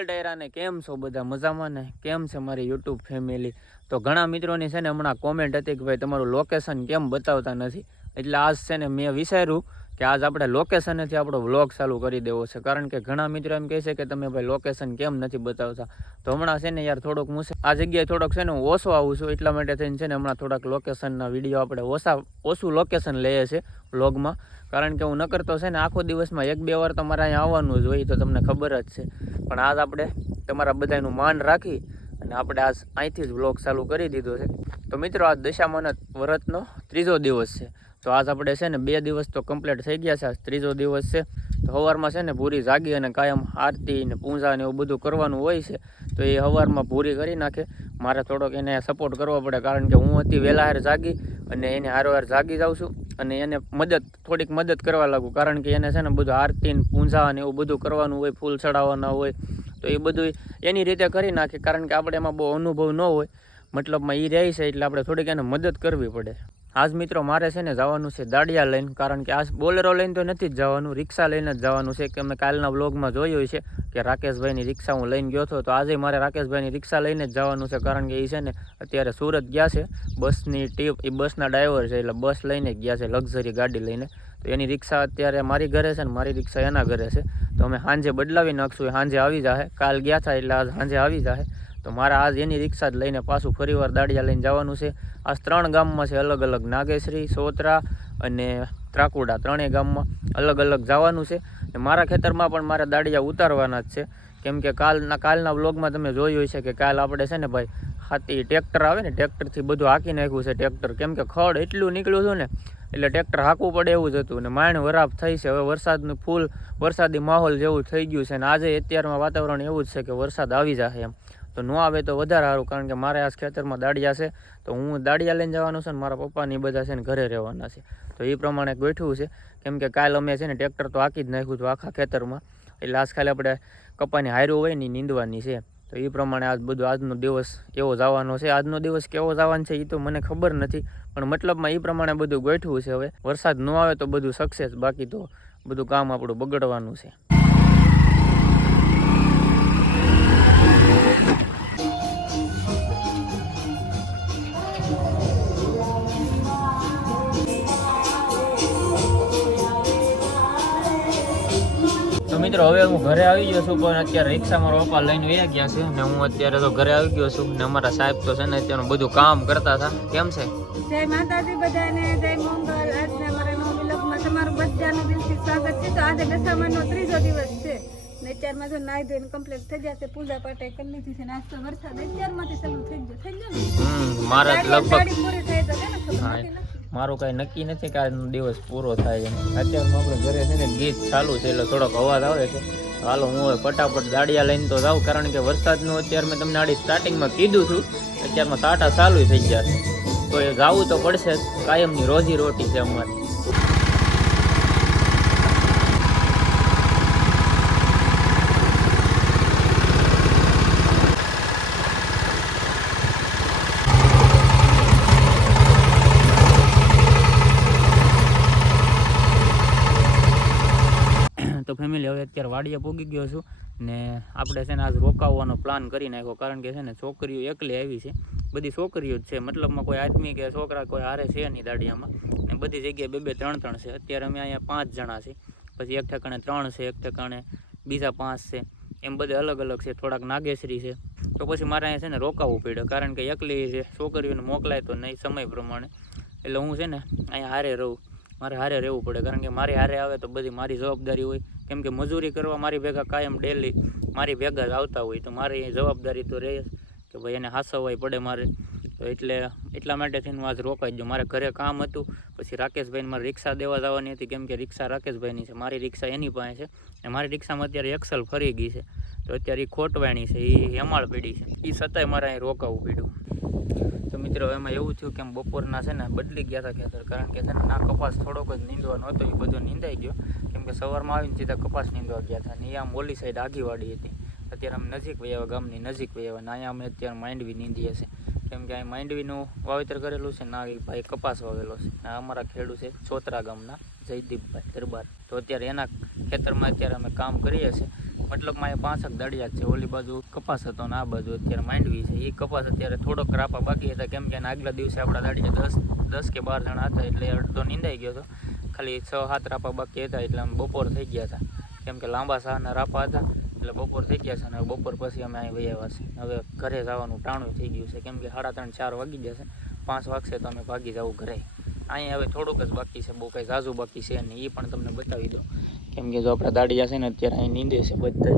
Double ડાયરાને કેમ છો બધા મજામાં ને? કેમ છે મારી યુટ્યુબ ફેમિલી તો ઘણા મિત્રોની છે ને હમણાં કોમેન્ટ હતી કે ભાઈ તમારું લોકેશન કેમ બતાવતા નથી? એટલે આજ છે ને મેં વિચાર્યું કે આજ આપણે લોકેશનેથી આપણો વ્લોગ ચાલુ કરી દેવો છે. કારણ કે ઘણા મિત્રો એમ કહે છે કે તમે ભાઈ લોકેશન કેમ નથી બતાવતા? તો હમણાં છે ને યાર થોડોક મુસે આ જગ્યાએ થોડોક છે ને હું ઓછો આવું છું, એટલા માટે થઈને છે ને હમણાં થોડાક લોકેશનના વીડિયો આપણે ઓછા ઓછું લોકેશન લઈએ છીએ વ્લોગમાં કારણ કે હું ન કરતો છે ને આખો દિવસમાં એક બે વાર તમારે અહીંયા આવવાનું જ હોય તો તમને ખબર જ છે. પણ આજ આપણે તમારા બધાનું માન રાખી અને આપણે આજ અહીંથી જ વ્લોગ ચાલુ કરી દીધો છે. તો મિત્રો આજ દશામાના વ્રતનો ત્રીજો દિવસ છે. તો આજ આપણે છે ને બે દિવસ તો કમ્પ્લીટ થઈ ગયા છે. ત્રીજો દિવસ છે. તો સવારમાં છે ને પૂરી જાગી અને કાયમ આરતી ને પૂંજા ને એવું બધું કરવાનું હોય છે. તો એ સવારમાં પૂરી કરી નાખે. મારે થોડોક એને સપોર્ટ કરવો પડે કારણ કે હું અતિ વહેલા હાર જાગી અને એને હારોહાર જાગી જાઉં છું અને એને મદદ, થોડીક મદદ કરવા લાગું. કારણ કે એને છે ને બધું આરતી ને પૂજા ને એવું બધું કરવાનું હોય, ફૂલ ચડાવવાના હોય, તો એ બધું એની રીતે કરી નાખે. કારણ કે આપણે એમાં બહુ અનુભવ ન હોય. મતલબમાં એ રહે છે એટલે આપણે થોડીક એને મદદ કરવી પડે. આજ મિત્રો મારે છે ને જવાનું છે દાડિયા લઈને, કારણ કે આજ બોલેરો લઈને તો નથી જ જવાનું, રિક્ષા લઈને જ જવાનું છે, કે મેં કાલના વ્લોગમાં જોયું છે કે રાકેશભાઈની રિક્ષા હું લઈને ગયો હતો, તો આજે મારે રાકેશભાઈની રિક્ષા લઈને જ જવાનું છે, કારણ કે એ છે ને અત્યારે સુરત ગયા છે, બસની ટીપ, એ બસના ડ્રાઈવર છે, એટલે બસ લઈને ગયા છે, લક્ઝરી ગાડી લઈને. તો એની રિક્ષા અત્યારે મારી ઘરે છે ને મારી રિક્ષા એના ઘરે છે. તો અમે સાંજે બદલાવી નાખશું, એ સાંજે આવી જશે કાલ ગયા હતા એટલે આજ સાંજે આવી જાય તો મારે આજ એની રિક્ષા જ લઈને પાછું ફરીવાર દાડિયા લઈને જવાનું છે. આ ત્રણ ગામમાં છે અલગ અલગ નાગેશ્રી, સોત્રા અને ત્રાકુડા ત્રણેય ગામમાં અલગ અલગ જવાનું છે. ને મારા ખેતરમાં પણ મારે દાડિયા ઉતારવાના જ છે. કેમ કે કાલના કાલના બ્લોગમાં તમે જોયું છે કે કાલ આપણે છે ને ભાઈ હાથી ટ્રેક્ટર આવે ને, ટ્રેક્ટરથી બધું હાંકી નાખ્યું છે ટ્રેક્ટર. કેમ કે ખડ એટલું નીકળ્યું હતું ને, એટલે ટ્રેક્ટર હાંકવું પડે એવું જ હતું. ને માણ વરાપ થઈ છે. હવે વરસાદનું ફૂલ, વરસાદી માહોલ જેવું થઈ ગયું છે. ને આજે અત્યારમાં વાતાવરણ એવું જ છે કે વરસાદ આવી જશે એમ. તો ન આવે તો વધારે સારું, કારણ કે મારે આ ખેતરમાં દાડિયા છે, તો હું દાડિયા લઈને જવાનું છે ને મારા પપ્પાની બધા છે ને ઘરે રહેવાના છે. તો એ પ્રમાણે ગોઠવું છે, કેમ કે કાલ અમે છે ને ટ્રેક્ટર તો આખી જ નાખ્યું હતું આખા ખેતરમાં, એટલે આજ ખાલી આપણે કપાની હાયરું હોય ને નીંદવાની છે. તો એ પ્રમાણે આજ બધું આજનો દિવસ એવો જ આવવાનો છે. આજનો દિવસ કેવો જવાનો છે એ તો મને ખબર નથી, પણ મતલબમાં એ પ્રમાણે બધું ગોઠવું છે હવે. વરસાદ ન આવે તો બધું સક્સેસ બાકી તો બધું કામ આપણું બગડવાનું છે. મિત્રો હવે હું ઘરે આવી ગયો છું પણ અત્યારે રિક્ષામાં પપ્પા લઈને વયા ગયા છે ને હું અત્યારે તો ઘરે આવી ગયો છું ને અમારા સાહેબ તો છે ને અત્યારનું બધું કામ કરતા હતા. કેમ છે? જય માતાજી બધાને જય મંગલ. આજના અમારા નવ વિલોકમાં તમારું બધાનું દિલથી સ્વાગત છે. તો આજે દશામાનો ત્રીજો દિવસ છે. ને અત્યારમાં જો નાઈ ધોઈને કમ્પ્લીટ થઈ જશે પૂજા પાઠ કરી લીધી છે નાસ્તો વરસાદ અત્યારમાંથી ચાલુ થઈ ગયો. થઈ ગયો હમ મારા લગભગ પૂરી થઈ તો ને ખબર નથી. મારું કઈ નક્કી નથી કે આજનો દિવસ પૂરો થાય એમ. અત્યારમાં આપણે ઘરે છે ને ગીત ચાલુ છે એટલે થોડોક અવાજ આવે છે. હાલો, હું હવે ફટાફટ દાડિયા લઈને તો જાઉં, કારણ કે વરસાદનું અત્યારે મેં તમને આડી સ્ટાર્ટિંગમાં કીધું છું. અત્યારમાં સાટા ચાલુ થઈ ગયા તો એ ગાવું તો પડશે. કાયમની રોજી રોટી છે અમારી તો ફેમિલી હવે અત્યારે વાડીએ પૂગી ગયો છું ને આપણે છે ને આજ રોકાવવાનો પ્લાન કરી નાખ્યો. કારણ કે છે ને છોકરીઓ એકલી આવી છે. બધી છોકરીઓ જ છે. મતલબમાં કોઈ આદમી કે છોકરા કોઈ હારે છે નહીં દાડિયામાં. ને બધી જગ્યાએ બે બે ત્રણ ત્રણ છે. અત્યારે અમે અહીંયા પાંચ જણા છે પછી એક ઠેકાણે ત્રણ છે, એક ઠેકાણે બીજા પાંચ છે. એમ બધે અલગ અલગ છે. થોડાક નાગેશ્રી છે. તો પછી મારે અહીંયા છે ને રોકાવવું પડ્યું. કારણ કે એકલી છે. છોકરીઓને મોકલાય તો નહીં સમય પ્રમાણે. એટલે હું છે ને અહીંયા હારે રહું. મારે હારે રહેવું પડે. કારણ કે મારી હારે આવે તો બધી મારી જવાબદારી હોય. કેમ કે મજૂરી કરવા મારી ભેગા કાયમ ડેલી મારી ભેગા જ આવતા હોય. તો મારી જવાબદારી તો રહે કે ભાઈ એને હાસવવાય પડે મારે. તો એટલે એટલા માટે થઈને હું આજ રોકાઈ ગયો. મારે ઘરે કામ હતું. પછી રાકેશભાઈને મારે રિક્ષા દેવા જવાની હતી. કેમ કે રિક્ષા રાકેશભાઈની છે. મારી રિક્ષા એની પાસે છે. અને મારી રિક્ષામાં અત્યારે એક્સલ ફરી ગઈ છે. તો અત્યારે એ ખોટવાણી છે. એ હેમાળ પીડી છે. એ છતાંય મારે અહીં રોકાવું પડ્યું. મિત્રો, એમાં એવું થયું કે બપોરના છે ને બદલી ગયા હતા ખેતર, કારણ કે છે ને ના કપાસ થોડોક જ નીંદવાનો હતો, એ બધો નીંદાઈ ગયો. કેમ કે સવારમાં આવીને સીધા કપાસ નીંદવા ગયા હતા ને એ આમ ઓલી સાઈડ આગીવાડી હતી. અત્યારે આમ નજીક વહી ગામની નજીક વહી આવ્યા ને અહીંયા અમે અત્યારે માંડવી નીંદીએ છીએ. કેમ કે અહીં માંડવીનું વાવેતર કરેલું છે ના ભાઈ કપાસ વાવેલો છે. ને અમારા ખેડૂત છે છોતરા ગામના જયદીપભાઈ દરબાર. તો અત્યારે એના ખેતરમાં અત્યારે અમે કામ કરીએ છીએ. મતલબમાં એ દાડિયા જ છે, ઓલી બાજુ કપાસ હતો ને આ બાજુ અત્યારે માંડવી છે. એ કપાસ અત્યારે થોડોક રાપા બાકી હતા, કેમ કે આગલા દિવસે આપણા દાડિયા દસ દસ કે બાર જણા હતા, એટલે અડધો નીંદાઈ ગયો હતો. ખાલી છ, સાત રાપા બાકી હતા, એટલે આમ બપોર થઈ ગયા હતા. કેમ કે લાંબા સાહના રાપા હતા, એટલે બપોર થઈ ગયા છે અને બપોર પછી અમે અહીં વહી છે હવે ઘરે જવાનું ટાણું થઈ ગયું છે, કેમ કે સાડા ત્રણ, ચાર વાગી જશે પાંચ વાગશે તો અમે ભાગી જવું ઘરે. અહીંયા હવે થોડુંક જ બાકી છે, બહુ કંઈ ઝાઝું બાકી છે નહીં એ પણ તમને બતાવી દો કેમ કે જો આપણા દાડિયા છે ને અત્યારે અહીં નીંદે છે બધા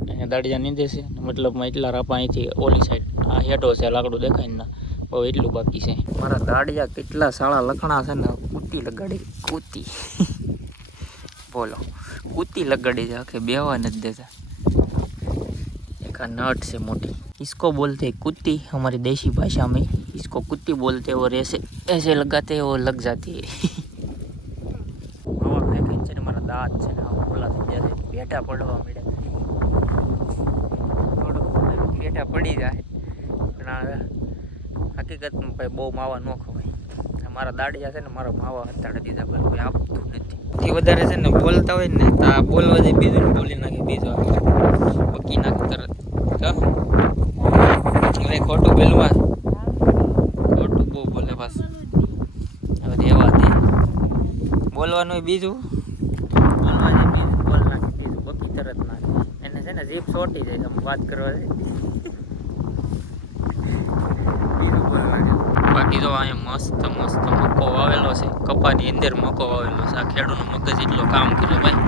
અહીંયા દાડિયા નીંદે છે મતલબમાં એટલા રાપા અહીંથી ઓલી સાઈડ આ હેઠો છે લાકડું દેખાય ને ના બહુ એટલું બાકી છે મારા દાડિયા કેટલા સાળા લખણા છે ને કૂતી લગાડી કૂતી બોલો કૂતી લગાડી છે આખે બેવા નથી દેતા एक नट से मोटी इसको बोलते हैं कुत्ती हमारी देसी भाषा में इसको कुत्ती बोलते हैं और ऐसे ऐसे लगाते हैं और लग जाती है દાંત છે ને ખુલ્લા થઈ છે ભેટા પડવા મળ્યા થોડુંક ભેટા પડી જાય. પણ હકીકતમાં ભાઈ બહુ માવા ન ખવાય. મારા દાડિયા છે ને મારા માવા હતાડી દીધા ભાઈ કોઈ આપતું નથી. થી વધારે છે ને બોલતા હોય ને તો આ બોલવા જઈ બીજું બોલી નાખે બીજો પકી નાખે તરત. હવે ખોટું બોલવા. ખોટું બહુ બોલે બસ હવે રહેવા દે. બોલવાનું બીજું બોલવા દે બીજું બોલ નાખે બીજું બકી તરત નાખે એને છે ને જીપ સોટી જાય તમે વાત કરવા નાખે બાકી તો અહીંયા મસ્ત મસ્ત મકો વાવેલો છે. કપાની અંદર મકો વાવેલો છે. આ ખેડૂતનો મગજ એટલો કામ કર્યો ભાઈ.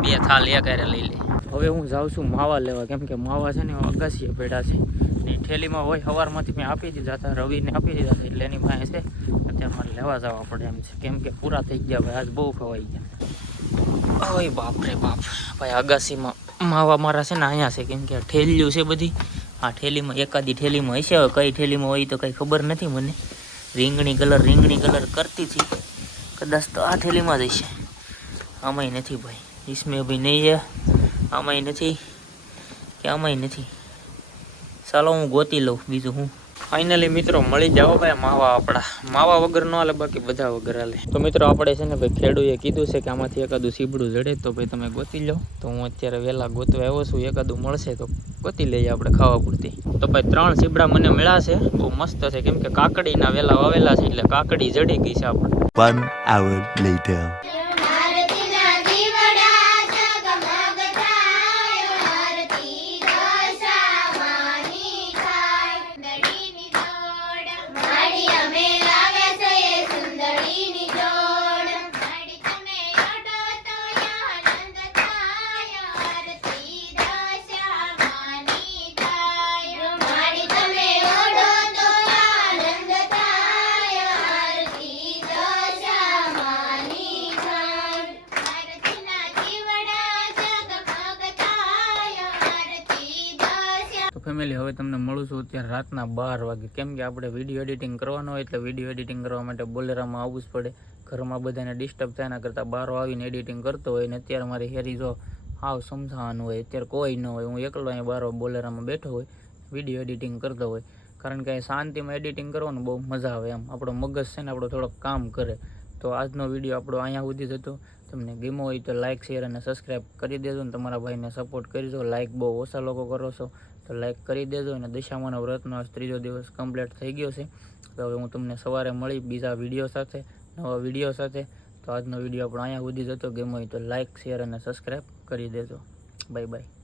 બે થાલ એક લઈ લે. હવે હું જાઉં છું માવા લેવા કેમ કે માવા છે ને અગાસીએ પેડા છે. ને ઠેલીમાં થેલીમાં હોય સવારમાંથી મેં આપી દીધા હતા રવિને આપી દીધા હતા એટલે એની પાસે છે. અત્યારે મારે લેવા જવા પડે એમ છે. કેમ કે પૂરા થઈ ગયા ભાઈ. આજ બહુ ખવાઈ ગયા. ઓય બાપ રે બાપ. ભાઈ અગાસીમાં માવા મારા છે ને અહીંયા છે, કેમ કે ઠેલીઓ છે બધી. આ ઠેલીમાં, એકાદી ઠેલીમાં હશે. હવે કઈ ઠેલીમાં હોય તો કંઈ ખબર નથી મને. રીંગણી કલર રીંગણી કલર કરતી હતી. કદાચ તો આ ઠેલીમાં જ હશે. આમાંય નથી ભાઈ. ઈસમે ભાઈ નહીં છે આમાંય નથી. કે આમાંય નથી. ચાલો હું ગોતી લઉં, બીજું હું. ફાઇનલી મિત્રો, મળી જાઓ ભાઈ માવા આપણા. માવા વગર ન હાલે, બાકી બધા વગર હાલે. તો મિત્રો, આપણે છે ને ભાઈ ખેડૂએ કીધું છે કે આમાંથી એકાદું સીબડું જડે, તો ભાઈ તમે ગોતી લો. તો હું અત્યારે વહેલા ગોતવા આવ્યો છું, એકાદું મળશે તો ગોતી લઈએ આપણે ખાવા પૂરતી. તો ભાઈ ત્રણ સીબડા મને મળ્યા છે, બહુ મસ્ત છે, કેમ કે કાકડીના વેલા વાવેલા છે, એટલે કાકડી જડી ગઈ છે આપણે One hour later. આરતીના દીવડા જગમગ થાય આરતી દશામાની થાય સુંદરીની જોડ માડી અમે લાવે છે સુંદરીની જોડ માડી તમે અડો તો આનંદ થાય આરતી દશામાની થાય માડી તમે અડો તો આનંદ થાય આરતી દશામાની થાય આરતીના દીવડા જગમગ થાય આરતી દશા તો ફેમિલી હવે તમને મળું છું અત્યારે રાતના બાર વાગે. કેમ કે આપણે વીડિયો એડિટિંગ કરવાનો હોય એટલે વીડિયો એડિટિંગ કરવા માટે બોલેરામાં આવવું જ પડે. ઘરમાં બધાને ડિસ્ટર્બ થાય, એના કરતાં બહાર આવીને એડિટિંગ કરતો હોય ને અત્યારે મારી હેરી જો હાવ સમજાવવાનું હોય, અત્યારે કોઈ ન હોય. હું એકલો અહીંયા બારો બોલેરામાં બેઠો હોય વીડિયો એડિટિંગ કરતો હોય. કારણ કે અહીં શાંતિમાં એડિટિંગ કરવાનું બહુ મજા આવે એમ. આપણો મગજ છે ને આપણો થોડોક કામ કરે. તો આજનો વીડિયો આપણો અહીંયા સુધી જ હતો. તમને ગમ્યો હોય તો લાઇક શેર અને સબસ્ક્રાઈબ કરી દેજો ને તમારા ભાઈને સપોર્ટ કરજો લાઇક બહુ ઓછા લોકો કરો છો. તો લાઇક કરી દેજો અને દશામાનો વ્રતનો આજ ત્રીજો દિવસ કમ્પ્લીટ થઈ ગયો છે. તો હવે હું તમને સવારે મળી બીજા વીડિયો સાથે, નવા વીડિયો સાથે. તો આજનો વીડિયો પણ અહીંયા સુધી જ હતો ગમ્યો હોય તો લાઇક શેર અને સબસ્ક્રાઈબ કરી દેજો. Bye bye